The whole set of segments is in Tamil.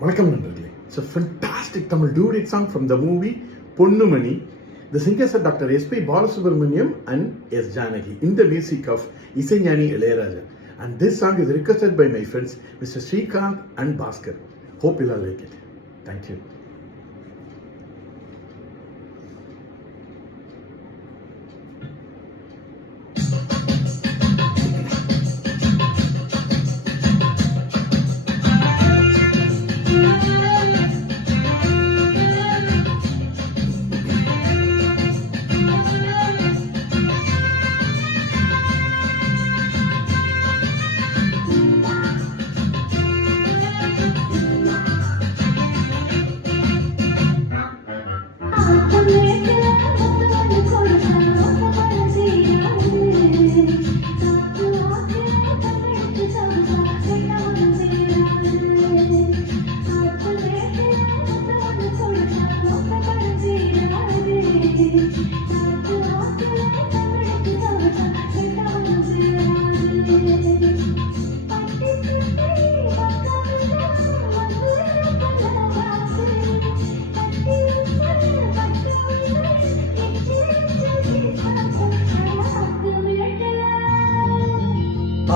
வணக்கம் நண்பர்களே. It's a fantastic Tamil duet song from the movie Ponnumani. The singers are Dr. S.P. Balasubramaniam and S. Janaki in the music of Isaignani Ilayaraja. And this song is requested by my friends Mr. Srikanth and Bhaskar. Hope you'll all like it. Thank you.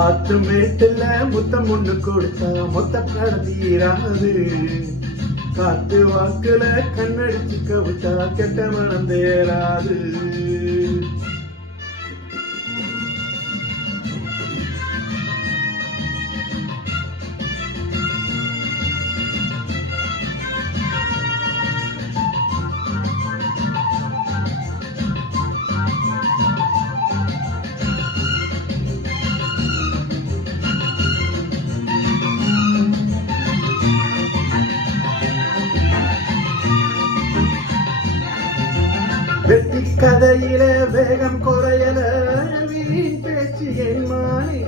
ஆத்து மேட்டுல முத்தம் ஒண்ணு கொடுத்தா மொத்த கடத்தீராது. காத்து வாக்குல கண்ணடிச்சு கவிட்டா கெட்ட மனம் தேராது. வெற்றி கதையில வேகம் குறையல வீண் பேச்சு என் மானே.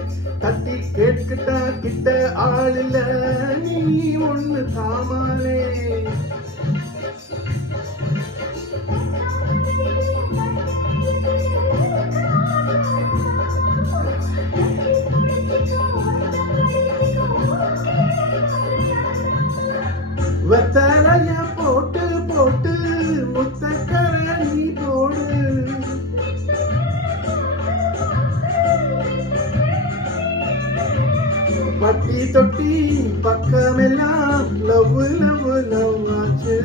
தட்டி கேட்கிட்டா கிட்ட ஆளில்ல நீ ஒண்ணு தாமானே. வெத்தலைய போட்டு போட்டு முத்தக்கர நீ போடு. பட்டி தொட்டி பக்கமெல்லாம் லவ் லவ் லவ் ஆச்சு.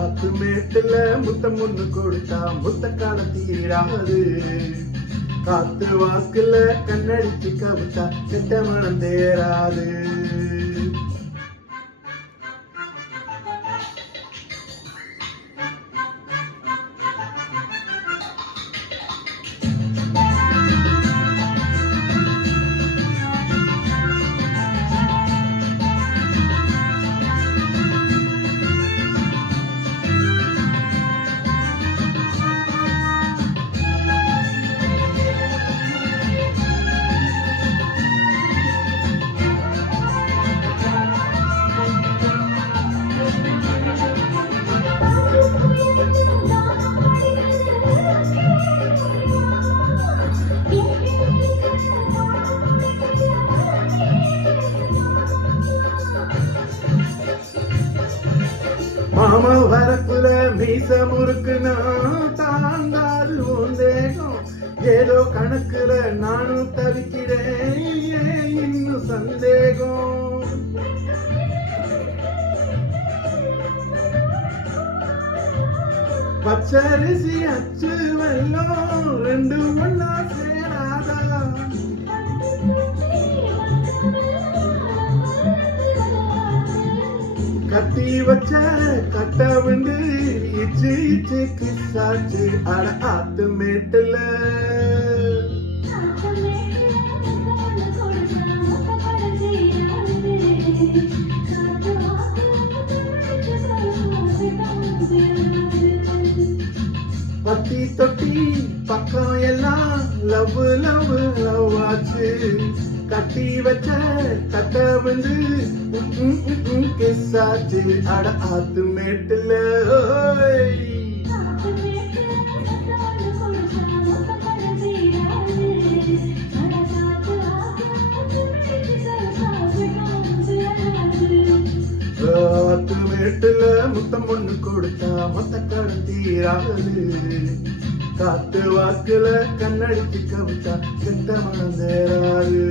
ஆத்து மேட்டுல முத்தம் ஒண்ணு கொடுத்தா முத்த காண தீராது. காத்து வாக்குல கண்ணடிச்சு கவிட்டா கெட்ட மனம் தேராது. மாமா வரப்புல மீச முறுக்குனா தாங்காது உந்தேகம். ஏதோ கணக்குல நானும் தவிக்கிறேன் இன்னும் சந்தேகம். பச்சரிசி அச்சு வெல்லம் ரெண்டு ஒண்ணா சேராதா. கட்டி வச்ச கட்ட விண்டு இச்சு இச்சு கிசாச்சு. அட ஆத்து மேட்டுல பட்டி தொட்டி பக்கம் எல்லாம் லவ் லவ் லவ் ஆச்சு. கட்டி வச்ச கட்ட வந்து கிசாச்சு. அட ஆத்து மேட்டுல முத்தம் ஒண்ணு கொடுத்தா மொத்த கடன் தீராது. காத்து வாக்குல கண்ணடிச்சு கவித்தா கிட்ட மனம் தேராது.